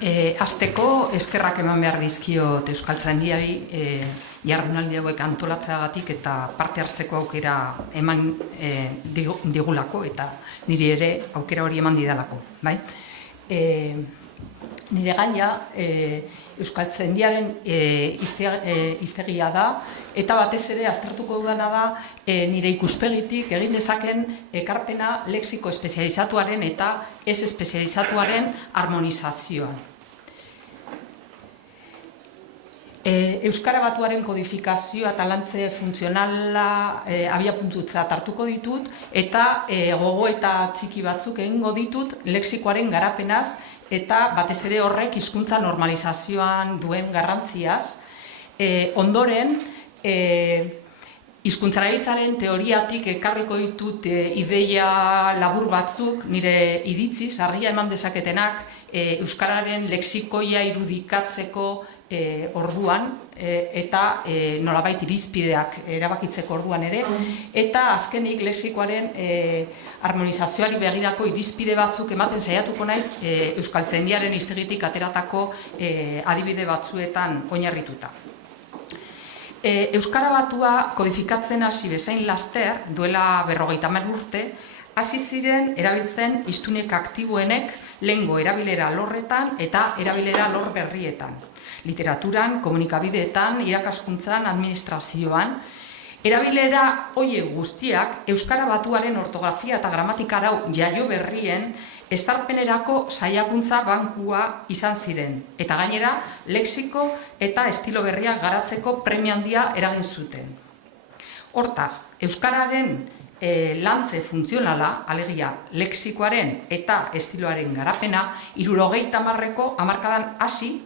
Hasteko eskerrak eman behar dizkiot Euskaltzaindiari jardunaldi hauek antolatzeagatik eta parte hartzeko aukera eman digulako eta niri ere aukera hori eman didalako. Bai? Nire gaia Euskaltzaindiaren hiztegia da eta batez ere aztertuko dudana da nire ikuspegitik egin dezaken ekarpena lexiko espezializatuaren eta ez espezializatuaren harmonizazioan. Euskara batuaren kodifikazioa eta lantze funtzionala abiapuntutzat hartuko ditut eta gogo eta txiki batzuk egingo ditut lexikoaren garapenaz eta batez ere horrek hizkuntza normalizazioan duen garrantziaz. Ondoren, hizkuntzalaritza teoriatik ekarriko ditut ideia labur batzuk, nire iritziz, argia eman dezaketenak euskararen lexikoia irudikatzeko orduan eta nolabait irizpideak erabakitzeko orduan ere, eta azkenik lexikoaren harmonizazioari begirako irizpide batzuk ematen saiatuko naiz Euskaltzaindiaren hiztegitik ateratako adibide batzuetan oinarrituta. Euskara batua kodifikatzen hasi bezain laster, duela 50 urte, hasi ziren erabiltzen hiztunek aktiboenek lehengo erabilera alorretan eta erabilera alor berrietan. Literaturan, komunikabideetan, irakaskuntzan, administrazioan. Erabilera horiek guztiak Euskara batuaren ortografia eta gramatikara jaio berrien ezarpenerako saiakuntza bankua izan ziren, eta gainera lexiko eta estilo berriak garatzeko premia handia eragin zuten. Hortaz, Euskararen lantze funtzionala, alegia lexikoaren eta estiloaren garapena, 70ko hamarkadan hasi,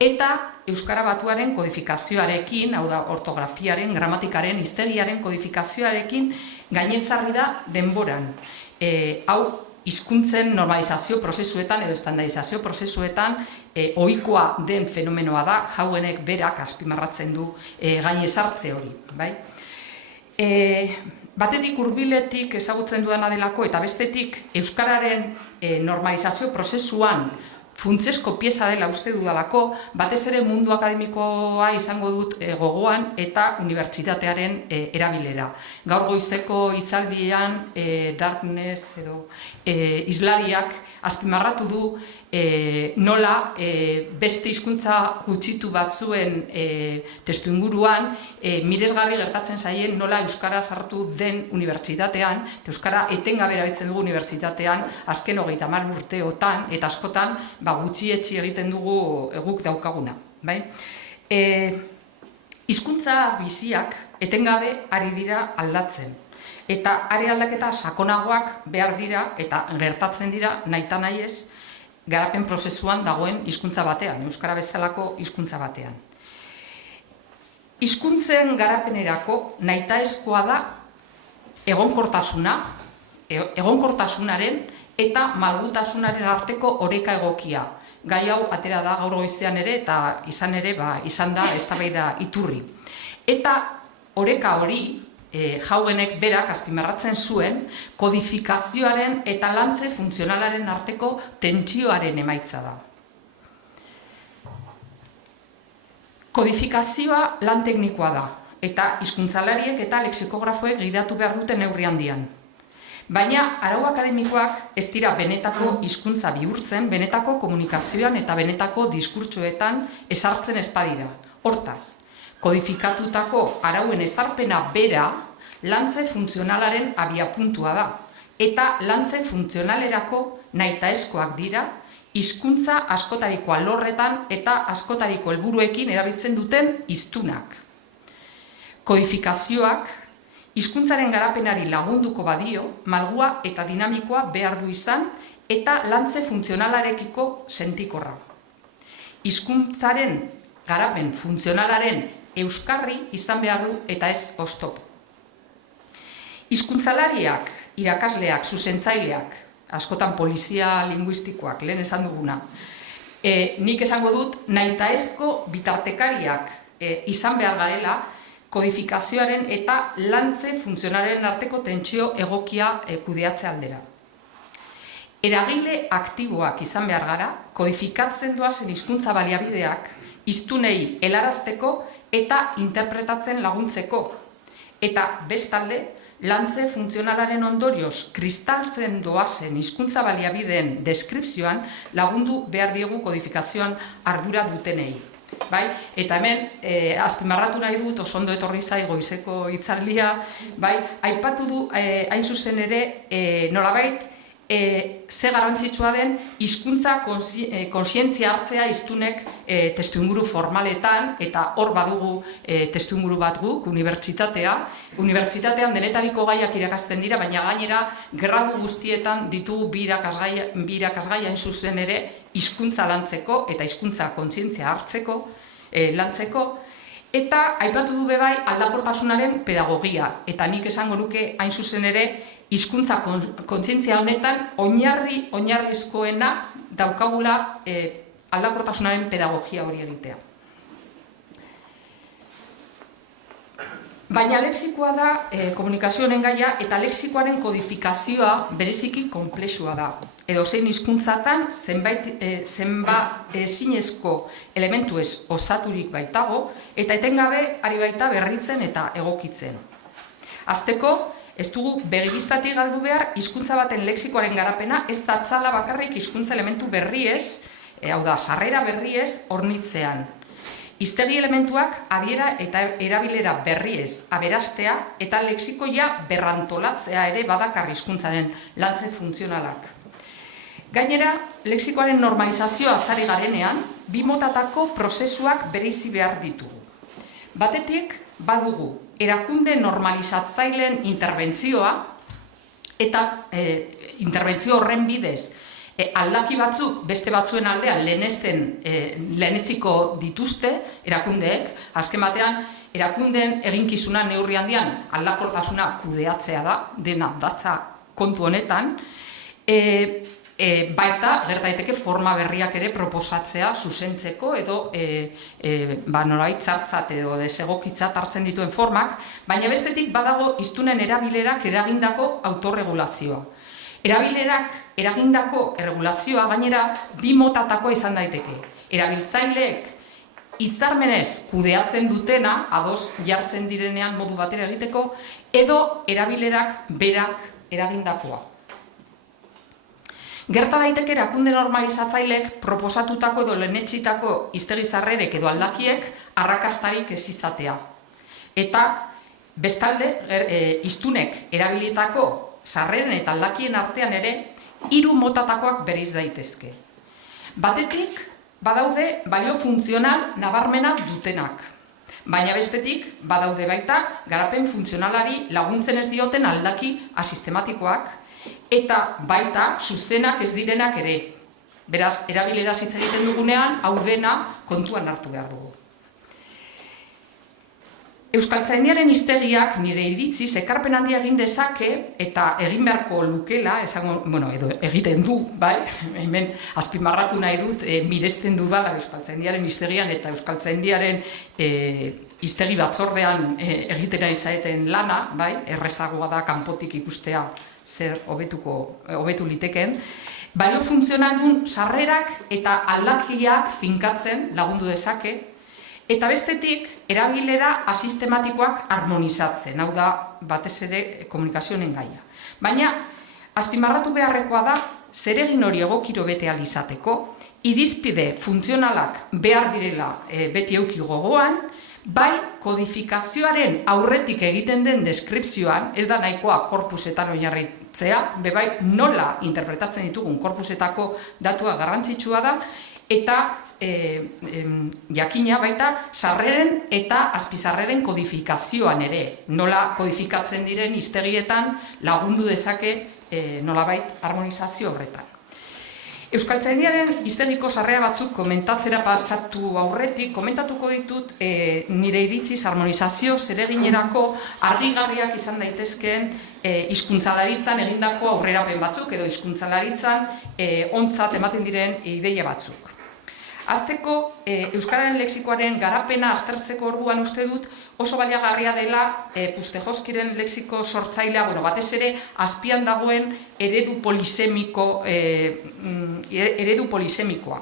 eta Euskara batuaren kodifikazioarekin, hau da ortografiaren, gramatikaren, hiztegiaren kodifikazioarekin gainezarri da denboran. Hau hizkuntzen normalizazio prozesuetan edo estandarizazio prozesuetan ohikoa den fenomenoa da, jauenek berak azpimarratzen du gainezartze hori. Batetik hurbiletik ezagutzen dudana delako eta bestetik Euskararen normalizazio prozesuan funtsesko pieza dela uste dudalako, batez ere mundu akademikoa izango dut gogoan eta unibertsitatearen erabilera. Gaur goizeko hitzaldian Darkness edo Islariak azpimarratu du nola beste hizkuntza gutxitu batzuen testuinguruan miresgarri gertatzen zaien nola euskara sartu den unibertsitatean, eta euskara etengabe erabiltzen dugu unibertsitatean azken 30 urteotan eta askotan gutxietsi egiten dugu guk daukaguna. Hizkuntza biziak etengabe ari dira aldatzen. Eta are aldaketa sakonagoak behar dira eta gertatzen dira nahita nahi ez garapen prozesuan dagoen hizkuntza batean, euskara bezalako hizkuntza batean. Hizkuntzen garapenerako nahitaezkoa da egonkortasunaren eta malgutasunaren arteko oreka egokia. Gai hau atera da gaur goizean ere eta izan ere izan da eztabaida iturri. Eta oreka hori jauenek berak azpimarratzen zuen kodifikazioaren eta lantze funtzionalaren arteko tentsioaren emaitza da. Kodifikazioa lan teknikoa da eta hizkuntzalariek eta lexikografoek gidatu behar dute neurri handian. Baina arau akademikoak ez dira benetako hizkuntza bihurtzen, benetako komunikazioan eta benetako diskurtsoetan ezartzen ez badira. Hortaz, kodifikatutako arauen ezarpena bera lantze funtzionalaren abiapuntua da, eta lantze funtzionalerako nahitaezkoak dira hizkuntza askotariko alorretan eta askotariko helburuekin erabiltzen duten hiztunak. Kodifikazioak hizkuntzaren garapenari lagunduko badio, malgua eta dinamikoa behar du izan eta lantze funtzionalarekiko sentikorra. Hizkuntzaren garapen funtzionalaren euskarri izan behar du eta ez oztopo. Hizkuntzalariak, irakasleak, zuzentzaileak, askotan polizia linguistikoak, lehen esan duguna, nik esango dut nahitaezko bitartekariak izan behar garela kodifikazioaren eta lantze funtzionaren arteko tentsio egokia kudeatze aldera. Eragile aktiboak izan behar gara, kodifikatzen doazen hizkuntza baliabideak hiztunei helarazteko eta interpretatzen laguntzeko. Eta bestalde, lantze funtzionalaren ondorioz kristaltzen doazen hizkuntza baliabideen deskripzioan lagundu behar diegu kodifikazioan ardura dutenei. Bai? Eta hemen, azpimarratu nahi dut, oso ondo etorri zai goizeko hitzaldia, bai? Aipatu du, hain zuzen ere, nolabait, ze garrantzitsua den hizkuntza kontzientzia hartzea hiztunek testuinguru formaletan, eta hor badugu testuinguru bat guk, unibertsitatean denetariko gaiak irakasten dira, baina gainera gradu guztietan ditugu bi irakasgai hain zuzen ere hizkuntza lantzeko eta hizkuntza kontzientzia hartzeko, lantzeko, eta aipatu du bebai aldakortasunaren pedagogia, eta nik esango nuke hain zuzen ere hizkuntza kontzientzia honetan oinarrizkoena daukagula aldakortasunaren pedagogia hori egitea. Baina lexikoa da komunikazioaren gaia eta lexikoaren kodifikazioa bereziki konplexua da. Edozein hizkuntzatan zenbat ezinezko elementuez osaturik baitago eta etengabe ari baita berritzen eta egokitzen. Hasteko, ez dugu begibistatik galdu behar hizkuntza baten lexikoaren garapena ez da atzala bakarrik hizkuntza elementu berriez, hau da, sarrera berriez hornitzean. Hiztegi elementuak adiera eta erabilera berriez aberastea eta lexikoia berrantolatzea ere badakar hizkuntzaren lantze funtzionalak. Gainera, lexikoaren normalizazioa azari garenean, bi motatako prozesuak bereizi behar ditugu. Batetik, badugu erakunde normalizatzaileen interbentzioa eta interbentzio horren bidez aldaki batzuk beste batzuen aldean lehenetsiko dituzte erakundeek, azken batean erakundeen eginkizuna neurri handian aldakortasuna kudeatzea da, dena datza kontu honetan, baita gertaiteke forma berriak ere proposatzea zuzentzeko edo nolabait txartzat edo desegokitzat hartzen dituen formak, baina bestetik badago hiztunen erabilerak eragindako autorregulazioa. Erabilerak eragindako erregulazioa gainera bi motatako izan daiteke. Erabiltzaileek hitzarmenez kudeatzen dutena, ados jartzen direnean modu batera egiteko, edo erabilerak berak eragindakoa. Gerta daiteke erakunde normalizatzaileek proposatutako edo lehenetsitako hiztegi sarrerek edo aldakiek arrakastarik ez izatea. Eta bestalde, hiztunek erabilitako sarreren eta aldakien artean ere hiru motatakoak bereiz daitezke. Batetik, badaude balio funtzional nabarmena dutenak. Baina bestetik, badaude baita garapen funtzionalari laguntzen ez dioten aldaki asistematikoak, eta baita zuzenak ez direnak ere. Beraz, erabilera hitz egiten dugunean, hau dena kontuan hartu behar dugu. Euskaltzaindiaren hiztegiak nire iritziz ekarpen handia egin dezake eta egin beharko lukela, edo egiten du, bai, hemen azpimarratu nahi dut, miresten dudala Euskaltzaindiaren hiztegian eta Euskaltzaindiaren hiztegi batzordean egitera izaeten lana, bai, errezagoa da kanpotik ikustea zer hobetu liteken, balio funtzionaldun sarrerak eta aldakiak finkatzen lagundu dezake, eta bestetik erabilera asistematikoak harmonizatzen, hau da batez ere komunikazioen gaia. Baina, azpimarratu beharrekoa da, zeregin hori egokiro bete ahal izateko, irizpide funtzionalak behar direla beti eduki gogoan, bai kodifikazioaren aurretik egiten den deskripzioan, ez da nahikoa korpusetan oinarritzea, bai nola interpretatzen ditugun korpusetako datua garrantzitsua da, eta jakina baita sarreren eta azpizarreren kodifikazioan ere, nola kodifikatzen diren hiztegietan lagundu dezake nolabait harmonizazio horretan. Euskaltzaindiaren hiztegiko sarrera batzuk komentatzera pasatu aurretik, komentatuko ditut nire iritziz harmonizazio zereginerako argigarriak izan daitezkeen hizkuntzalaritzan egindako aurrerapen batzuk edo hizkuntzalaritzan ontzat ematen diren ideia batzuk. Azteko, Euskararen lexikoaren garapena aztertzeko orduan uste dut oso baliagarria dela Pustejoskiren lexiko sortzailea, batez ere azpian dagoen eredu polisemikoa.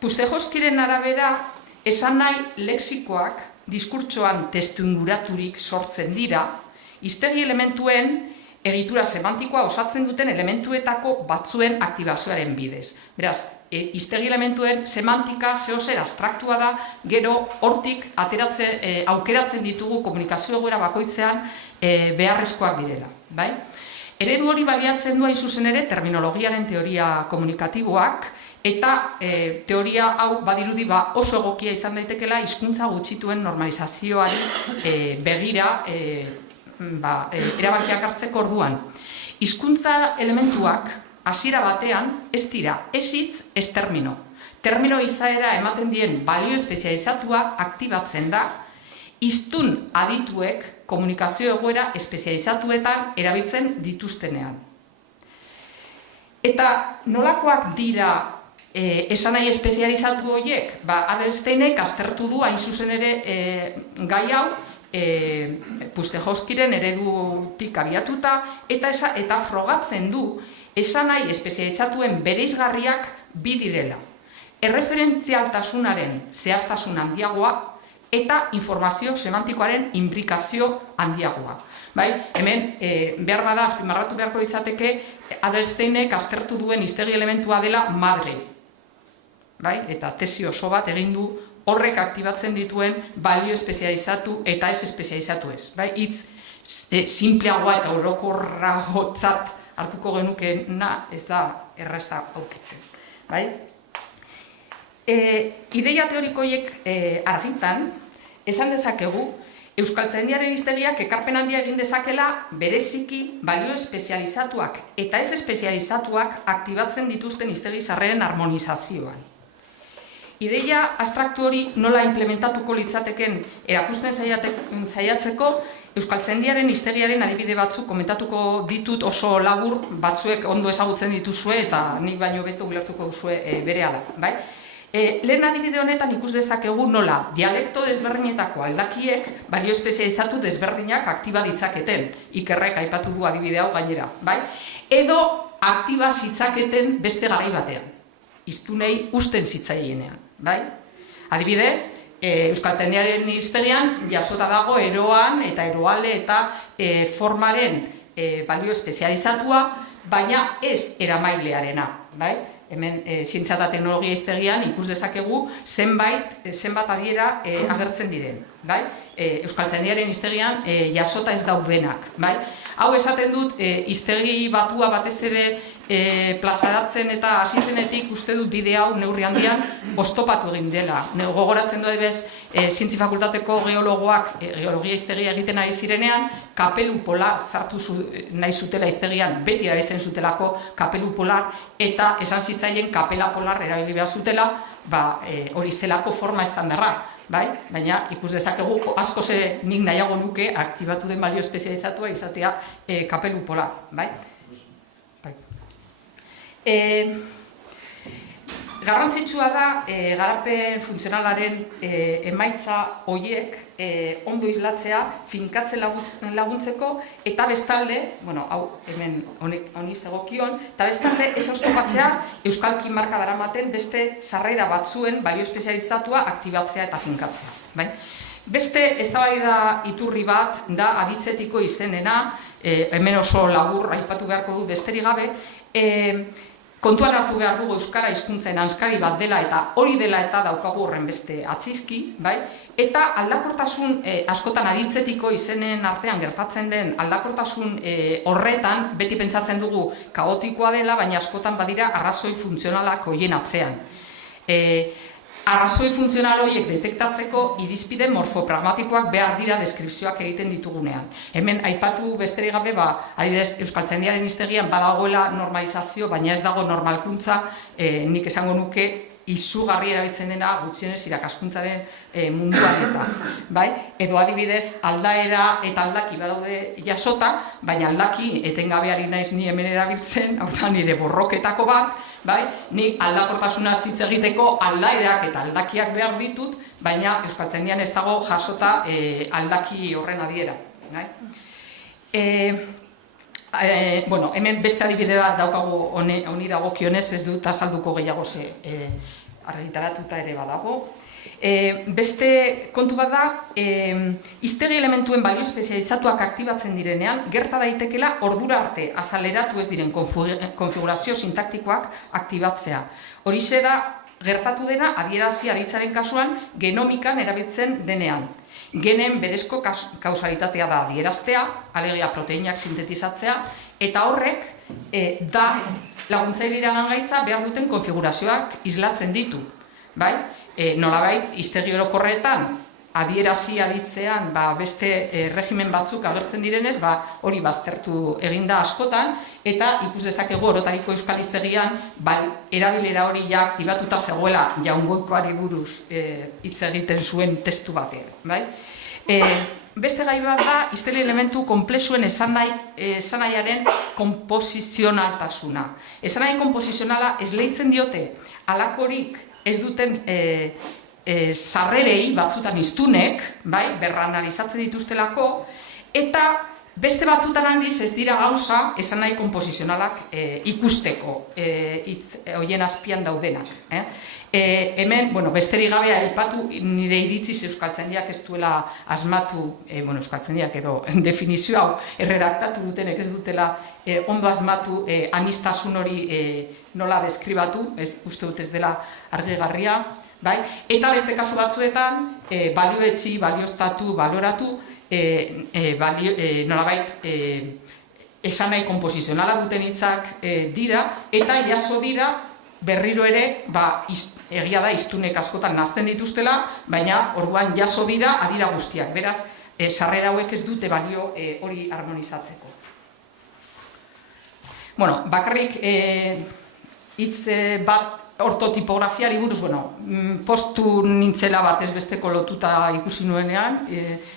Pustejoskiren arabera, esan nahi lexikoak diskurtsoan testuinguraturik sortzen dira, hiztegi elementuen egitura semantikoa osatzen duten elementuetako batzuen aktibazioaren bidez. Beraz, hiztegi elementuen semantika zehozer abstraktua da, gero hortik aukeratzen ditugu komunikazio egoera bakoitzean beharrezkoak direla. Eredu hori baliatzen du hain zuzen ere terminologiaren teoria komunikatiboak, eta teoria hau badirudi oso egokia izan daitekela hizkuntza gutxituen normalizazioari begira erabakiak hartzeko orduan. Hizkuntza elementuak hasiera batean ez dira ez hitz, ez termino. Termino izaera ematen dien balio espezializatua aktibatzen da, hiztun adituek komunikazio egoera espezializatuetan erabiltzen dituztenean. Eta nolakoak dira esanai espezializatu horiek? Adelsteinek aztertu du hain zuzen ere gai hau, Pustejoskiren eredutik abiatuta, eta frogatzen du esanai espezializatuen bereizgarriak bi direla. Erreferentzialtasunaren zehaztasun handiagoa eta informazio semantikoaren inplikazio handiagoa. Hemen, behar bada, azpimarratu beharko litzateke, Adelsteinek aztertu duen hiztegi elementua dela madre. Eta tesi oso bat egin du horrek aktibatzen dituen balio espezializatu eta ez espezializatu ez. Hitz simpleagoa eta orokorragotzat hartuko genukeena ez da erraza aurkitzen. Ideia teorikoiek argitan, esan dezakegu, Euskaltzaindiaren hiztegiak ekarpen handia egin dezakela bereziki balio espezializatuak eta ez espezializatuak aktibatzen dituzten hiztegi sarreren harmonizazioan. Ideia abstraktu hori nola implementatuko litzateken erakusten saiatzeko, Euskaltzaindiaren hiztegiaren adibide batzuk komentatuko ditut oso labur, batzuek ondo ezagutzen dituzue eta nik baino beto ulertuko duzue berehala. Lehen adibide honetan ikus dezakegu nola dialekto desberdinetako aldakiek balio espezializatu desberdinak aktiba ditzaketen, Ikerrek aipatu du adibide hau gainera, edo aktiba zitzaketen beste garai batean, hiztunei usten zitzaienean. Adibidez, Euskaltzaindiaren hiztegian jasota dago eroan eta eroale eta formaren balio espezializatua, baina ez eramailearena. Hemen zientzia eta teknologia hiztegian ikus dezakegu zenbat adiera agertzen diren. Euskaltzaindiaren hiztegian jasota ez daudenak. Hau esaten dut, hiztegi batua batez ere plazaratzen eta hasi zenetik uste dut bide hau neurri handian oztopatu egin dela. Gogoratzen du adibidez, zientzi fakultateko geologoak geologia hiztegia egiten ari zirenean, kapelu polar sartu nahi zutela hiztegian, beti erabiltzen zutelako kapelu polar, eta esan zitzaien kapela polar erabili behar zutela, hori zelako forma estandarra. Baina ikus dezakegu asko ze nik nahiago nuke aktibatu den balio espezializatua izatea kapelu polar. Garrantzitsua da garapen funtzionalaren emaitza horiek ondo islatzea, finkatzen laguntzeko, eta bestalde, hau hemen honi zegokion, eta bestalde ez oztopatzea euskalki marka daramaten beste sarrera batzuen balio espezializatua aktibatzea eta finkatzea. Beste eztabaida iturri bat da aditzetiko izenena, hemen oso labur aipatu beharko du besterik gabe, kontuan hartu behar dugu euskara hizkuntzen hanskari bat dela eta hori dela eta daukagu horren beste atzizki, eta aldakortasun askotan aditzetiko izenen artean gertatzen den aldakortasun horretan beti pentsatzen dugu kaotikoa dela, baina askotan badira arrazoi funtzionalak horien atzean. Arrazoi funtzional horiek detektatzeko irizpide morfopragmatikoak behar dira deskripzioak egiten ditugunean. Hemen aipatu besterik gabe, adibidez Euskaltzaindiaren hiztegian badagoela normalizazio, baina ez dago normalkuntza, nik esango nuke izugarri erabiltzen dena gutxienez irakaskuntzaren munduan eta. Edo adibidez aldaera eta aldaki badaude jasota, baina aldaki etengabeari naiz ni hemen erabiltzen, hau da nire borroketako bat, Ni aldakortasuna hitz egiteko aldaerak eta aldakiak behar ditut, baina euskaltzaindian ez dago jasota aldaki horren adiera. Hemen beste adibide bat daukagu honi dagokionez, ez dut azalduko gehiago argitaratuta ere badago. Beste kontu bat da, hiztegi elementuen balio espezializatuak aktibatzen direnean, gerta daitekela ordura arte azaleratu ez diren konfigurazio sintaktikoak aktibatzea. Horixe da, gertatu dena adierazi aditzaren kasuan genomikan erabiltzen denean. Genen berezko kausalitatea da adieraztea, alegia proteinak sintetizatzea, eta horrek da laguntzailera gaitza behar duten konfigurazioak islatzen ditu. Nolabait, hiztegi orokorretan adierazi aditzean beste regimen batzuk agertzen direnez, hori baztertu eginda askotan, eta ikus dezakegu orotariko euskal hiztegian erabilera hori ja aktibatuta zegoela Jaungoikoari buruz hitz egiten zuen testu batean. Beste gai bat da, hiztegi elementu konplexuen esanahiaren konposizionaltasuna. Esanahi konposizionala esleitzen diote halakorik ez duten sarrerei batzutan hiztunek, berranalizatzen dituztelako, eta beste batzutan handiz ez dira gauza esanahi konposizionalak ikusteko horien azpian daudenak. Hemen, besterik gabe aipatu nire iritziz euskaltzaindiak ez duela asmatu, euskaltzaindiak edo definizio hau erredaktatu dutenek ez dutela ondo asmatu anistasun hori nola deskribatu, uste dut ez dela argigarria, eta beste kasu batzuetan balioetsi, balioztatu, baloratu, nolabait esanahi konposizionala duten hitzak dira, eta jaso dira berriro ere, egia da hiztunek askotan nazten dituztela, baina orduan jaso dira adira guztiak, beraz, sarrera hauek ez dute balio hori harmonizatzeko. Bakarrik hitz bat ortotipografiari buruz, postu nintzela bat ez besteko lotuta ikusi nuenean,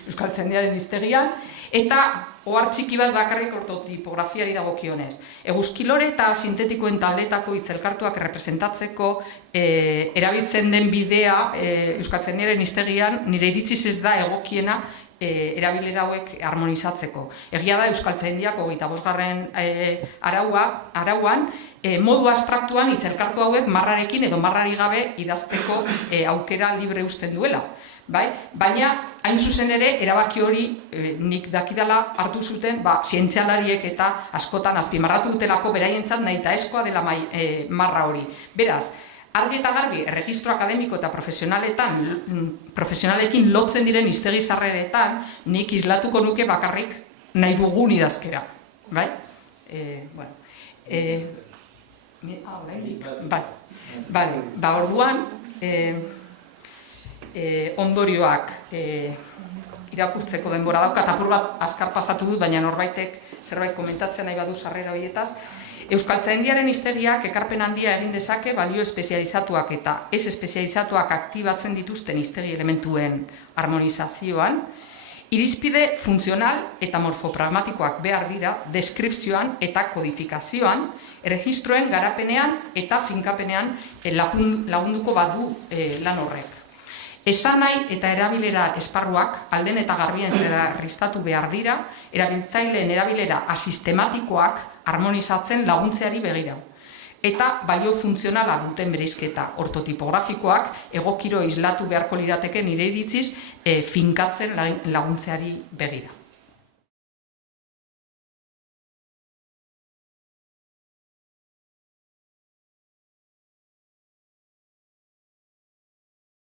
euskaltzaindiaren hiztegian, eta ohar txiki bat bakarrik ortotipografiari dagokionez. Eguzkilore eta sintetikoen taldetako hitz elkartuak errepresentatzeko erabiltzen den bidea euskaltzaindiaren hiztegian nire iritziz ez da egokiena erabilera hauek harmonizatzeko. Egia da euskaltzaindiak 25. arauan modu abstraktuan hitz elkartu hauek marrarekin edo marrari gabe idazteko aukera libre uzten duela. Baina, hain zuzen ere, erabaki hori nik dakidala hartu zuten zientzialariek eta askotan azpimarratu dutelako beraientzat nahi eta eskoa dela marra hori. Beraz, argi eta garbi, erregistro akademiko eta profesionalekin lotzen diren hiztegi sarreretan, nik islatuko nuke bakarrik nahi dugun idazkera. Orduan, ondorioak irakurtzeko denbora daukat, apur bat azkar pasatu dut, baina norbaitek zerbait komentatzen nahi badu sarrera horietaz. Euskaltzaindiaren hiztegiak ekarpen handia egin dezake balio espezializatuak eta ez espezializatuak aktibatzen dituzten hiztegi elementuen harmonizazioan, irizpide funtzional eta morfopragmatikoak behar dira deskripzioan eta kodifikazioan, erregistroen garapenean eta finkapenean lagunduko badu lan horrek. Esanahi eta erabilera esparruak alden eta garbien zerristatu behar dira, erabiltzaileen erabilera asistematikoak harmonizatzen laguntzeari begira. Eta balio funtzionala duten bereizketa ortotipografikoak egokiro islatu beharko lirateke nire iritziz finkatzen laguntzeari begira.